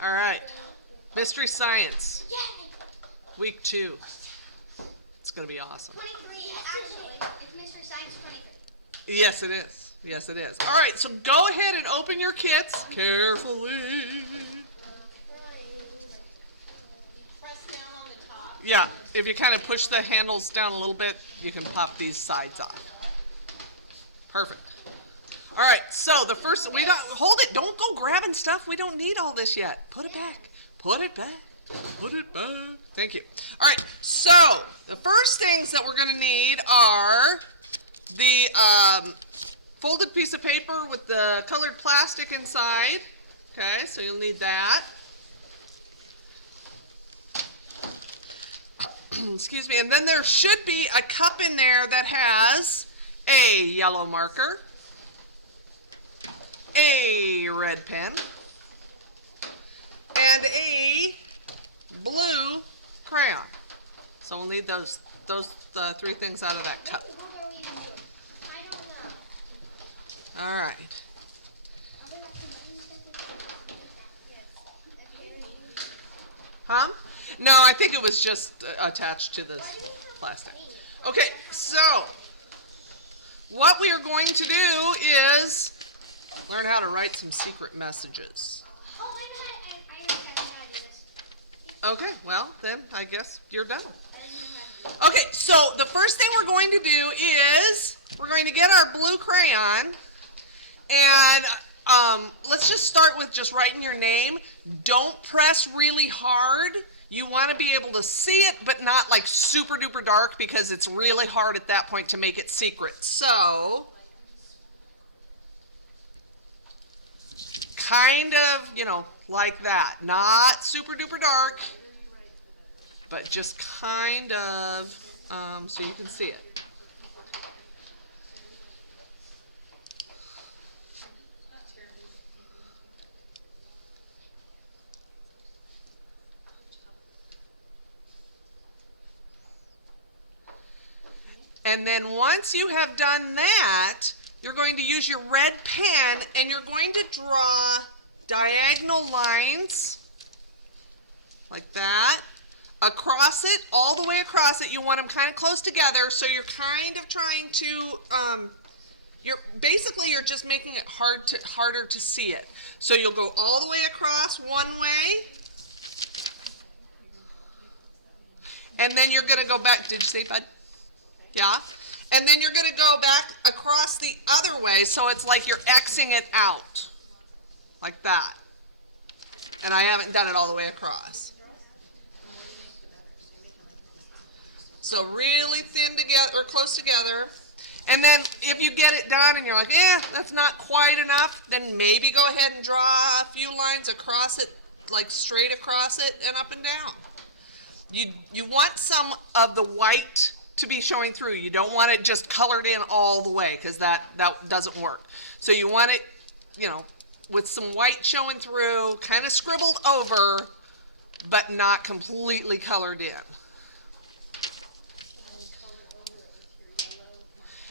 All right. Mystery Science, week 2. It's going to be awesome. 23, actually. It's Mystery Science 23. Yes, it is. Yes, it is. All right, so go ahead and open your kits carefully. Press down on the top. Yeah, if you kind of push the handles down a little bit, you can pop these sides off. Perfect. All right, so the first, hold it, don't go grabbing stuff. We don't need all this yet. Put it back. Put it back. Put it back. Thank you. All right, so the first things that we're going to need are the folded piece of paper with the colored plastic inside. Okay, so you'll need that. Excuse me, and then there should be a cup in there that has a yellow marker, a red pen, and a blue crayon. So we'll need those 3 things out of that cup. What are we doing? I don't know. All right. Huh? No, I think it was just attached to this plastic. Okay, so what we are going to do is learn how to write some secret messages. Oh, wait a minute. I know how to do this. Okay, well, then I guess you're done. I didn't know how to do this. Okay, so the first thing we're going to do is we're going to get our blue crayon, and let's just start with just writing your name. Don't press really hard. You want to be able to see it, but not like super duper dark, because it's really hard at that point to make it secret. So, kind of, like that. Not super duper dark, but just kind of, so you can see it. And then once you have done that, you're going to use your red pen and you're going to draw diagonal lines like that across it, all the way across it. You want them kind of close together, so you're kind of trying to you're just making it harder to see it. So you'll go all the way across one way, and then you're going to go back. Did you say, bud? Yeah? And then you're going to go back across the other way, so it's like you're Xing it out, like that. And I haven't done it all the way across. So really thin together, or close together. And then if you get it done and you're like, that's not quite enough, then maybe go ahead and draw a few lines across it, like straight across it and up and down. You want some of the white to be showing through. You don't want it just colored in all the way, because that doesn't work. So you want it, with some white showing through, kind of scribbled over, but not completely colored in.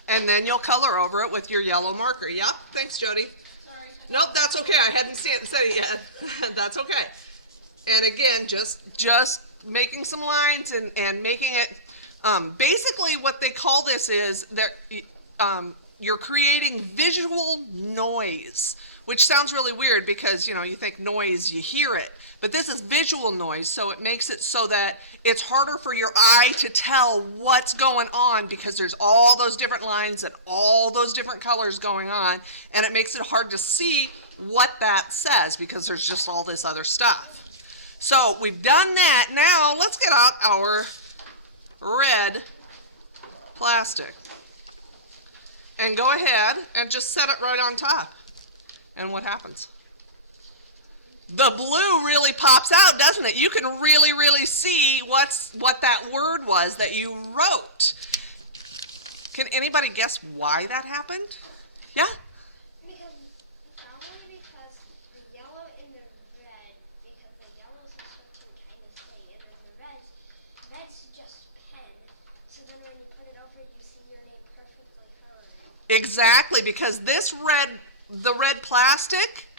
And then you'll color over it with your yellow marker. Yep, thanks, Jody. Sorry. Nope, that's okay. I hadn't said it yet. That's okay. And again, just making some lines and making it. Basically, what they call this is you're creating visual noise, which sounds really weird because, you think noise, you hear it. But this is visual noise, so it makes it so that it's harder for your eye to tell what's going on, because there's all those different lines and all those different colors going on, and it makes it hard to see what that says because there's just all this other stuff. So we've done that. Now let's get out our red plastic and go ahead and just set it right on top. And what happens? The blue really pops out, doesn't it? You can really, really see what that word was that you wrote. Can anybody guess why that happened? Yeah? Probably because the yellow and the red, because the yellow is supposed to kind of stay in, and the red's just pen. So then when you put it over, you see your name perfectly colored. Exactly, because the red plastic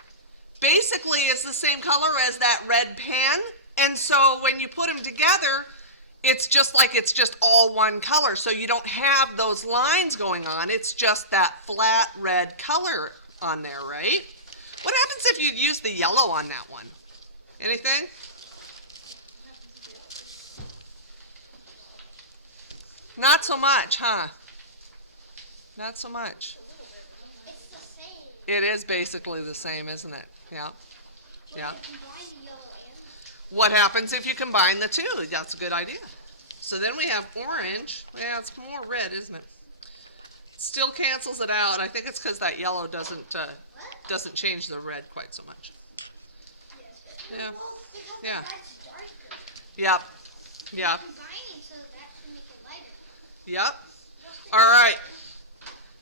basically is the same color as that red pen. And so when you put them together, it's just all one color. So you don't have those lines going on. It's just that flat red color on there, right? What happens if you use the yellow on that one? Anything? Not so much, huh? Not so much. It's the same. It is basically the same, isn't it? Yeah. But Yeah. if you combine the yellow and What happens if you combine the two? That's a good idea. So then we have orange. Yeah, it's more red, isn't it? Still cancels it out. I think it's because that yellow doesn't change the red quite so much. yes. Yeah. Well, because Yeah. that's darker. Yep. Yep. Combining so that can make it lighter. Yep. All right.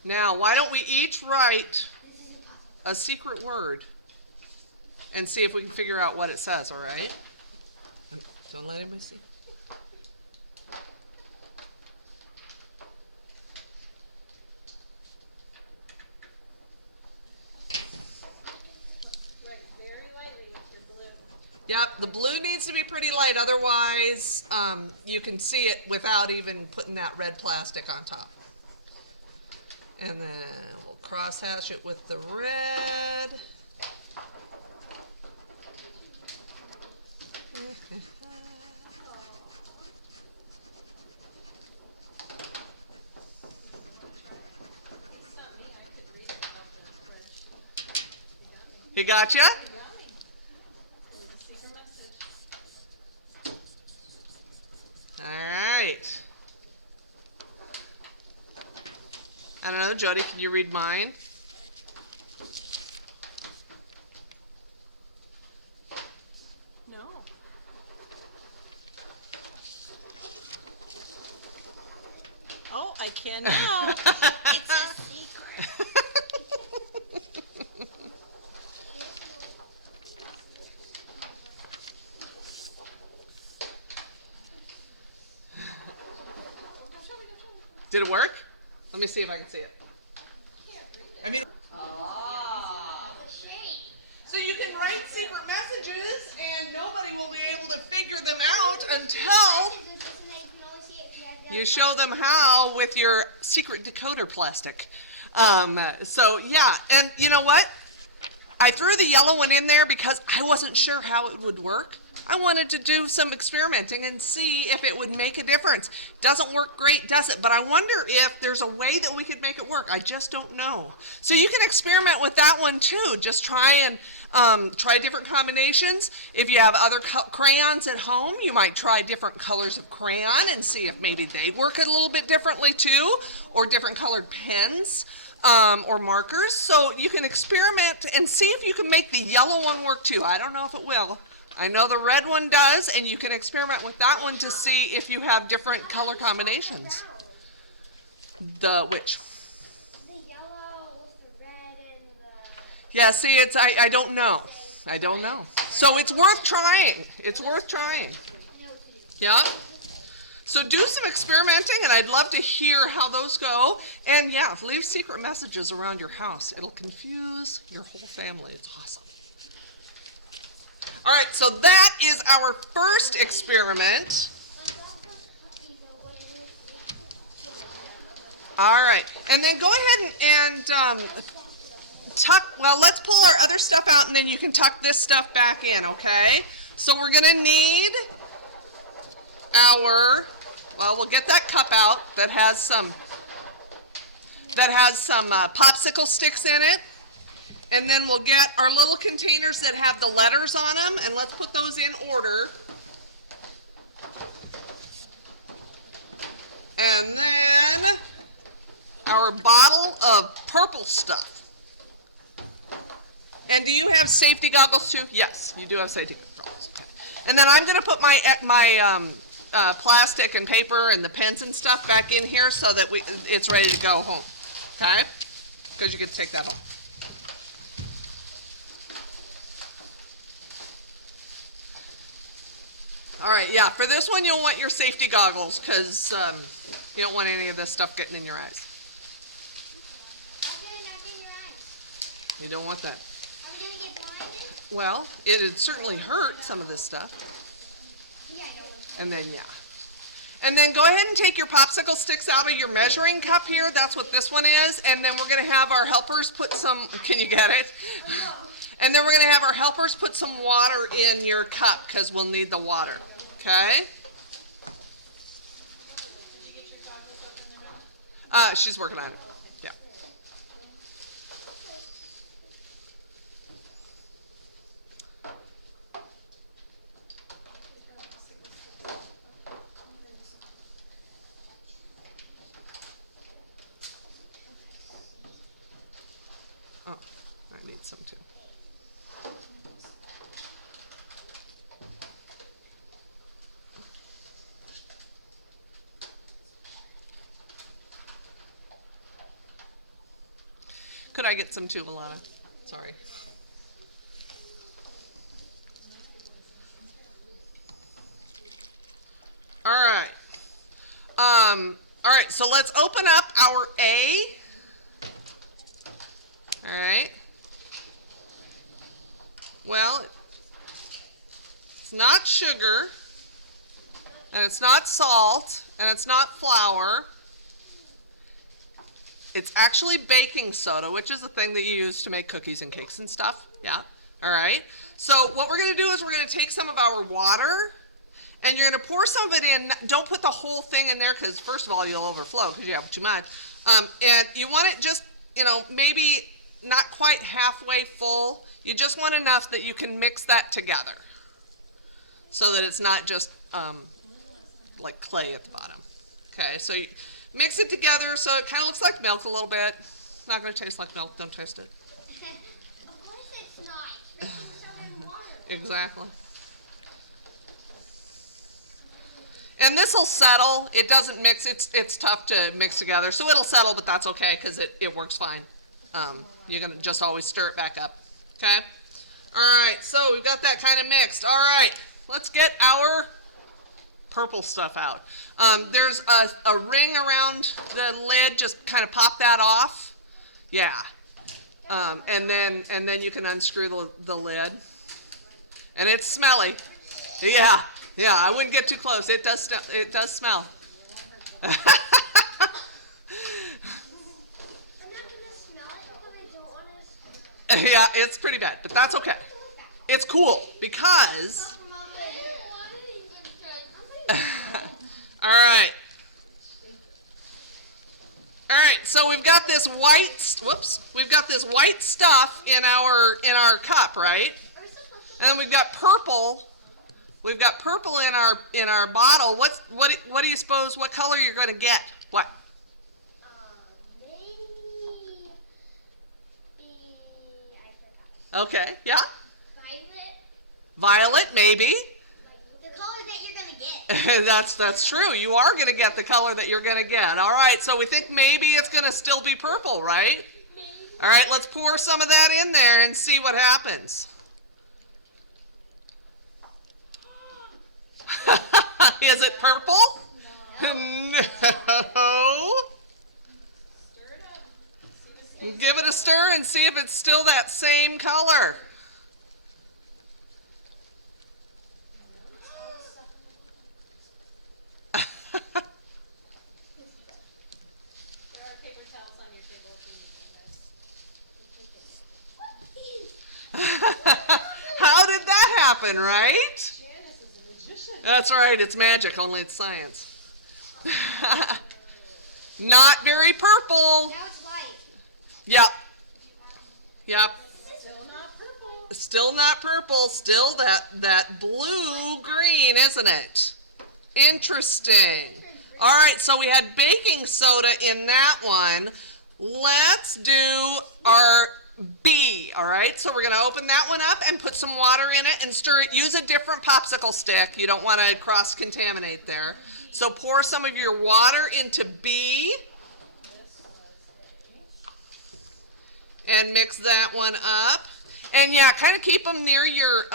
Now, why don't we each write This is impossible. a secret word and see if we can figure out what it says, all right? Don't let anybody see. Yep, the blue needs to be pretty light, otherwise you can see it without even putting that red plastic on top. And then we'll cross hatch it with the red. He got you? All right. I don't know, Jody, can you read mine? No. Oh, I can now. It's a secret. Did it work? Let me see if I can see it. I mean, The shade. so you can write secret messages and nobody will be able to figure them out until And then you can only see it if you have you show them how with your secret decoder plastic. So yeah, and you know what? I threw the yellow one in there because I wasn't sure how it would work. I wanted to do some experimenting and see if it would make a difference. Doesn't work great, does it? But I wonder if there's a way that we could make it work. I just don't know. So you can experiment with that one too. Just try and try different combinations. If you have other crayons at home, you might try different colors of crayon and see if maybe they work a little bit differently too, or different colored pens. Or markers, so you can experiment and see if you can make the yellow one work too. I don't know if it will. I know the red one does, and you can experiment with that one to see if you have different color combinations. The which? The yellow with the red and the. Yeah, see, I don't know. I don't know. So it's worth trying. It's worth trying. I know what to do. Yeah. So do some experimenting, and I'd love to hear how those go. And yeah, leave secret messages around your house. It'll confuse your whole family. It's awesome. All right, so that is our first experiment. All right, and then go ahead and tuck, well, let's pull our other stuff out, and then you can tuck this stuff back in, okay? So we're gonna need we'll get that cup out that has some popsicle sticks in it. And then we'll get our little containers that have the letters on them, and let's put those in order. And then our bottle of purple stuff. And do you have safety goggles too? Yes, you do have safety goggles. Okay. And then I'm going to put my plastic and paper and the pens and stuff back in here so that it's ready to go home. Okay? Because you get to take that home. All right, yeah, for this one you'll want your safety goggles because you don't want any of this stuff getting in your eyes. Okay, not in your eyes. You don't want that. Are we gonna get blind? Well, it'd certainly hurt some of this stuff. Yeah, I don't want to. And then, yeah. And then go ahead and take your popsicle sticks out of your measuring cup here. That's what this one is. And then we're going to have our helpers put some, can you get it? And then we're going to have our helpers put some water in your cup because we'll need the water. Okay? She's working on it. Yeah. Oh, I need some too. Could I get some too, Alana? Sorry. All right. All right, so let's open up our A. All right. Well, it's not sugar, and it's not salt, and it's not flour. It's actually baking soda, which is the thing that you use to make cookies and cakes and stuff. Yeah. All right. So what we're going to do is we're going to take some of our water, and you're going to pour some of it in. Don't put the whole thing in there because, first of all, you'll overflow because you have too much. And you want it just, maybe not quite halfway full. You just want enough that you can mix that together so that it's not just like clay at the bottom. Okay, so you mix it together so it kind of looks like milk a little bit. It's not going to taste like milk. Don't taste it. Of course it's not. It's baking soda and water. Exactly. And this will settle. It doesn't mix. It's tough to mix together. So it'll settle, but that's okay because it works fine. You're going to just always stir it back up. Okay? All right, so we've got that kind of mixed. All right, let's get our purple stuff out. There's a ring around the lid. Just kind of pop that off. Yeah. And then you can unscrew the lid. And it's smelly. Yeah, I wouldn't get too close. It does smell. I'm not gonna smell it because I don't want to. Yeah, it's pretty bad, but that's okay. It's cool because all right. All right, so we've got this we've got this white stuff in our cup, right? And then we've got purple. We've got purple in our bottle. What do you suppose? What color you're going to get? What? Maybe I forgot. Okay, yeah. Violet. Violet, maybe. The color that you're gonna get. That's true. You are going to get the color that you're going to get. All right, so we think maybe it's going to still be purple, right? Maybe. All right, let's pour some of that in there and see what happens. Is it purple? No. Give it a stir and see if it's still that same color. There are paper towels on your table if you need them, guys. How did that happen, right? Janice is a magician. That's right, it's magic, only it's science. Not very purple. Now it's white. Yep. Yep. Still not purple. Still not purple, still that blue-green, isn't it? Interesting. All right, so we had baking soda in that one. Let's do our B, all right? So we're going to open that one up and put some water in it and stir it. Use a different popsicle stick. You don't want to cross-contaminate there. So pour some of your water into B. And mix that one up. And yeah, kind of keep them near your,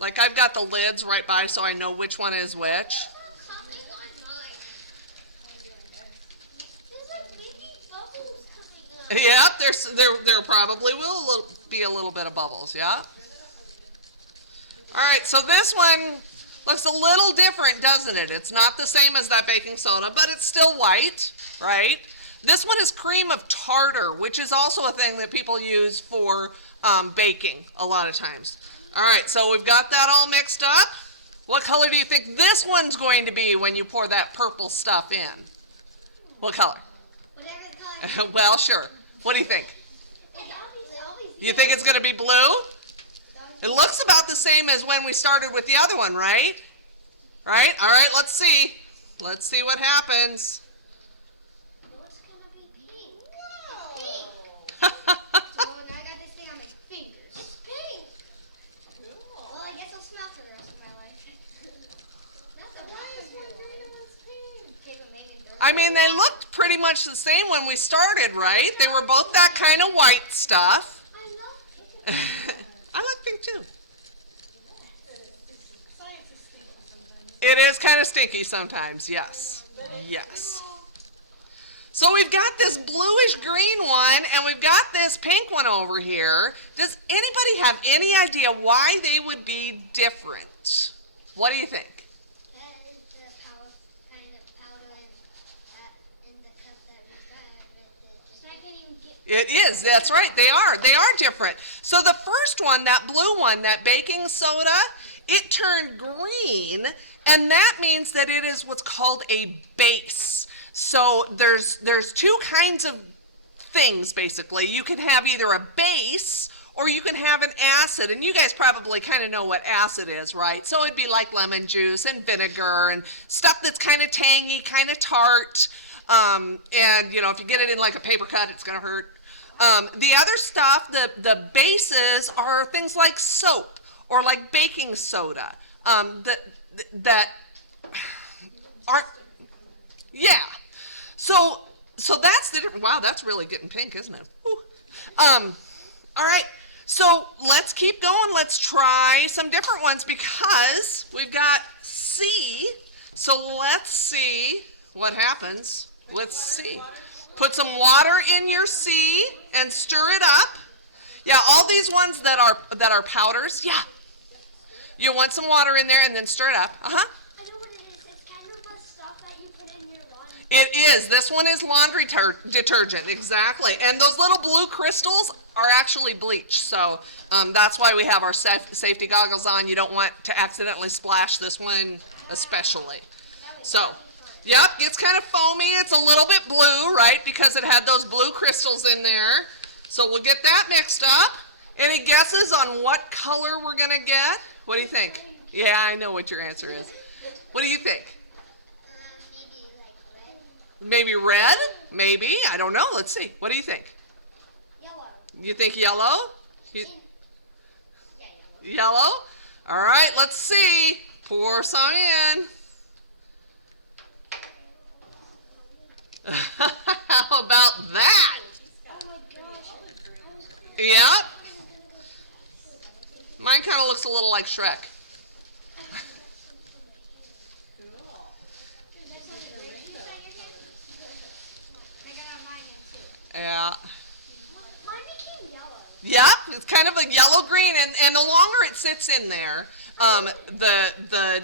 like I've got the lids right by so I know which one is which. Yep, there probably will be a little bit of bubbles, yeah? All right, so this one looks a little different, doesn't it? It's not the same as that baking soda, but it's still white, right? This one is cream of tartar, which is also a thing that people use for baking a lot of times. All right, so we've got that all mixed up. What color do you think this one's going to be when you pour that purple stuff in? What color? Whatever the color. Well, sure. What do you think? It's always You think it's going to be blue? It looks about the same as when we started with the other one, right? Right? All right, let's see. Let's see what happens. No, it's gonna be pink. Pink. So now I got this thing on my fingers. It's pink. Well, I guess I'll smell for the rest of my life. Not the Why is one green and one's pink? Okay, but maybe I mean, they looked pretty much the same when we started, right? They were both that kind of white stuff. I love pink. I like pink too. Science is stinky sometimes. It is kind of stinky sometimes, yes. Yes. So we've got this bluish green one and we've got this pink one over here. Does anybody have any idea why they would be different? What do you think? That is the kind of powder in the cup that we got with it. So I can't even get. It is, that's right, they are. They are different. So the first one, that blue one, that baking soda, it turned green, and that means that it is what's called a base. So there's two kinds of things, basically. You can have either a base or you can have an acid, and you guys probably kind of know what acid is, right? So it'd be like lemon juice and vinegar and stuff that's kind of tangy, kind of tart. And, you know, if you get it in like a paper cut, it's going to hurt. The other stuff, the bases are things like soap or like baking soda that aren't, yeah. So that's the difference. Wow, that's really getting pink, isn't it? Whew. All right, so let's keep going. Let's try some different ones because we've got C. So let's see what happens. Let's see. Put some water in your C and stir it up. Yeah, all these ones that are powders. Yeah. You want some water in there and then stir it up. Uh-huh. I know what it is. It's kind of the stuff that you put in your laundry. It is. This one is laundry detergent, exactly. And those little blue crystals are actually bleach. So that's why we have our safety goggles on. You don't want to accidentally splash this one especially. So, yep, it's kind of foamy. It's a little bit blue, right, because it had those blue crystals in there. So we'll get that mixed up. Any guesses on what color we're going to get? What do you think? Yeah, I know what your answer is. What do you think? Maybe like red. Maybe red? Maybe. I don't know. Let's see. What do you think? Yellow. You think yellow? Yeah, yellow. Yellow? All right, let's see. Pour some in. How about that? Oh my gosh. Yep. Mine kind of looks a little like Shrek. Yeah. Mine became yellow. Yep, it's kind of a yellow-green, and the longer it sits in there, the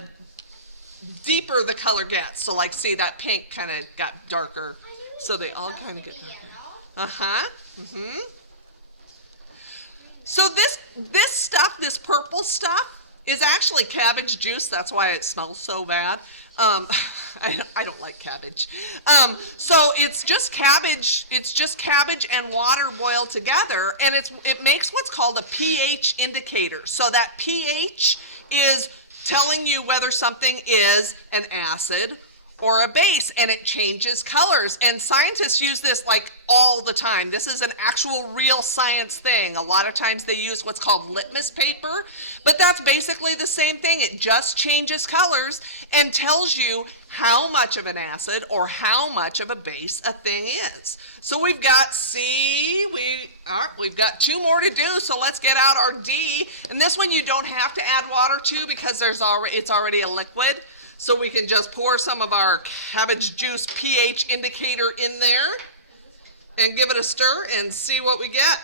deeper the color gets. So, like, see, that pink kind of got darker. So they all kind of get darker. Uh-huh. Mm-hmm. So this stuff, this purple stuff, is actually cabbage juice. That's why it smells so bad. I don't like cabbage. So it's just cabbage. It's just cabbage and water boiled together, and it makes what's called a pH indicator. So that pH is telling you whether something is an acid or a base, and it changes colors. And scientists use this like all the time. This is an actual real science thing. A lot of times they use what's called litmus paper, but that's basically the same thing. It just changes colors and tells you how much of an acid or how much of a base a thing is. So we've got C, we've got two more to do, so let's get out our D. And this one you don't have to add water to because it's already a liquid. So we can just pour some of our cabbage juice pH indicator in there and give it a stir and see what we get.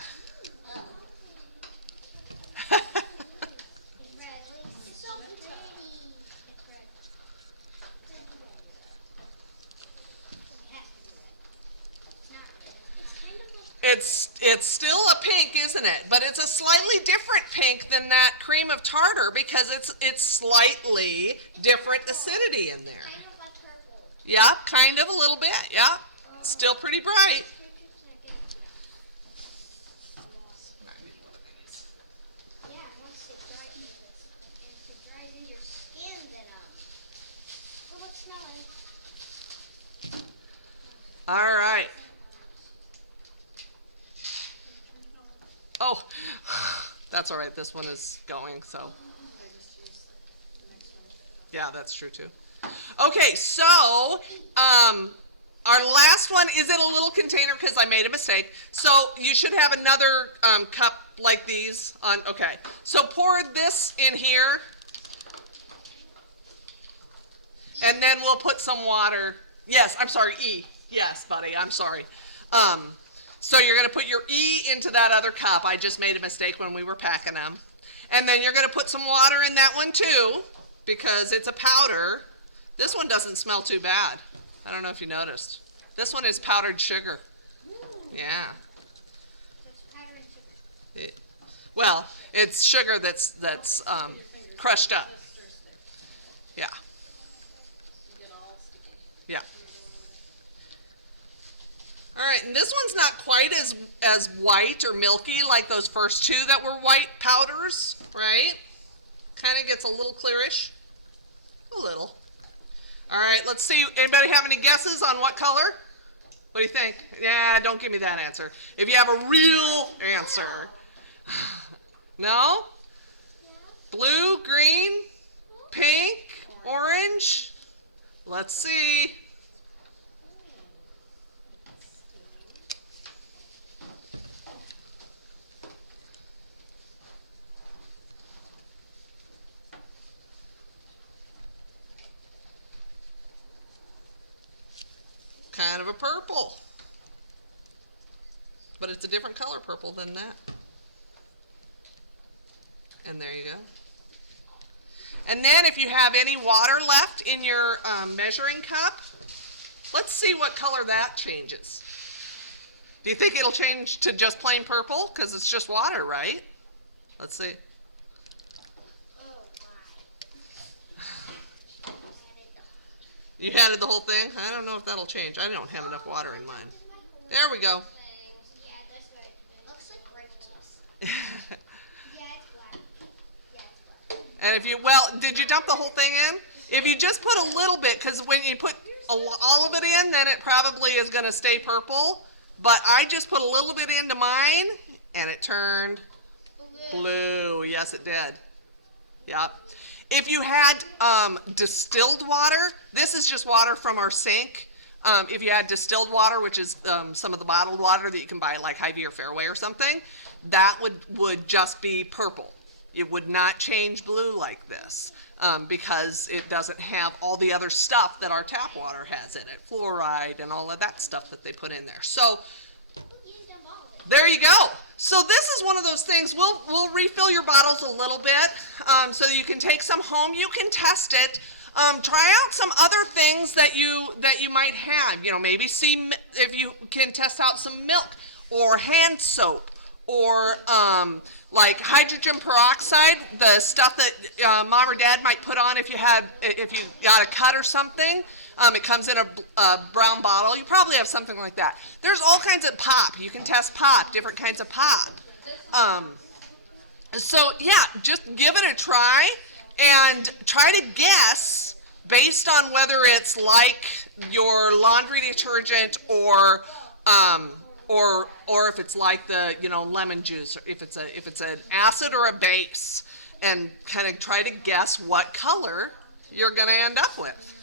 it's still a pink, isn't it? But it's a slightly different pink than that cream of tartar because it's slightly different acidity in there. Kind of like purple. Yeah, kind of a little bit. Yeah, still pretty bright. Yeah, once it dries, and if it dries in your skin, then oh, it's smelling. All right. Oh, that's all right. This one is going, so. Yeah, that's true too. Okay, so our last one is in a little container because I made a mistake. So you should have another cup like these on. Okay, so pour this in here, and then we'll put some water. Yes, I'm sorry, E. Yes, buddy, I'm sorry. So you're going to put your E into that other cup. I just made a mistake when we were packing them. And then you're going to put some water in that one too because it's a powder. This one doesn't smell too bad. I don't know if you noticed. This one is powdered sugar. Yeah. It's powdered sugar. Well, it's sugar that's crushed up. Yeah. Yeah. All right, and this one's not quite as white or milky like those first two that were white powders, right? Kind of gets a little clearish. A little. All right, let's see. Anybody have any guesses on what color? What do you think? Yeah, don't give me that answer. If you have a real answer. No? Blue, green, pink, orange? Let's see. Kind of a purple. But it's a different color purple than that. And there you go. And then if you have any water left in your measuring cup, let's see what color that changes. Do you think it'll change to just plain purple? Because it's just water, right? Let's see. Oh, my. You added the whole thing? I don't know if that'll change. I don't have enough water in mine. There we go. Yeah, that's right. It looks like grape juice. Yeah, it's black. Yeah, it's black. And if you, well, did you dump the whole thing in? If you just put a little bit, because when you put all of it in, then it probably is going to stay purple. But I just put a little bit into mine, and it turned blue. Yes, it did. Yep. If you had distilled water, this is just water from our sink. If you had distilled water, which is some of the bottled water that you can buy like Hy-Vee or Fairway or something, that would just be purple. It would not change blue like this because it doesn't have all the other stuff that our tap water has in it, fluoride and all of that stuff that they put in there. So there you go. So this is one of those things, we'll refill your bottles a little bit so that you can take some home. You can test it. Try out some other things that you might have. You know, maybe see if you can test out some milk or hand soap or like hydrogen peroxide, the stuff that mom or dad might put on if you got a cut or something. It comes in a brown bottle. You probably have something like that. There's all kinds of pop. You can test pop, different kinds of pop. So yeah, just give it a try and try to guess based on whether it's like your laundry detergent or if it's like the lemon juice, or if it's an acid or a base, and kind of try to guess what color you're going to end up with.